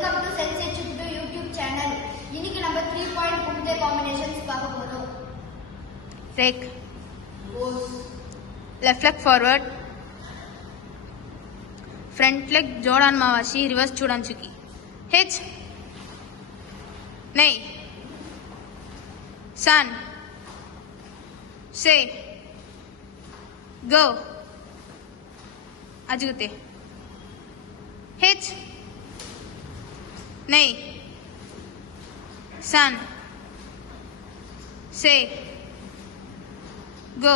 Welcome to சென்சே சிட்டு YouTube channel. இன்னைக்கு நம்ம 3 பாயிண்ட் புக்தே காம்பினேஷன்ஸ் பார்க்க போறோம். Rake, left leg forward, front leg जोड़ान मावाशी, reverse चूड़ान चुकी. Hitch, नहीं, sun, say, go, अजगते. Hitch, नहीं, sun, say, go,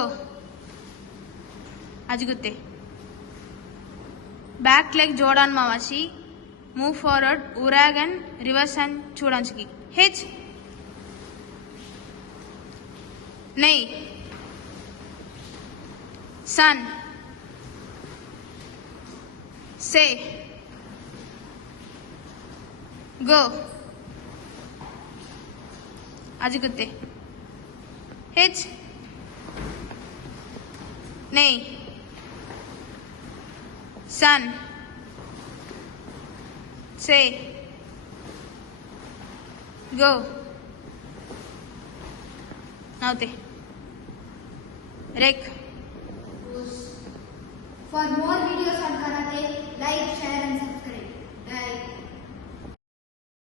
अजगते. Back leg जोड़ान मावाशी, move forward, urag and reverse and चूड़ांचकी. Hitch, नहीं, sun, say, go, अजगते. Hitch, नहीं, sun, say, go. Now they rake. For more videos on karate, like, share and subscribe.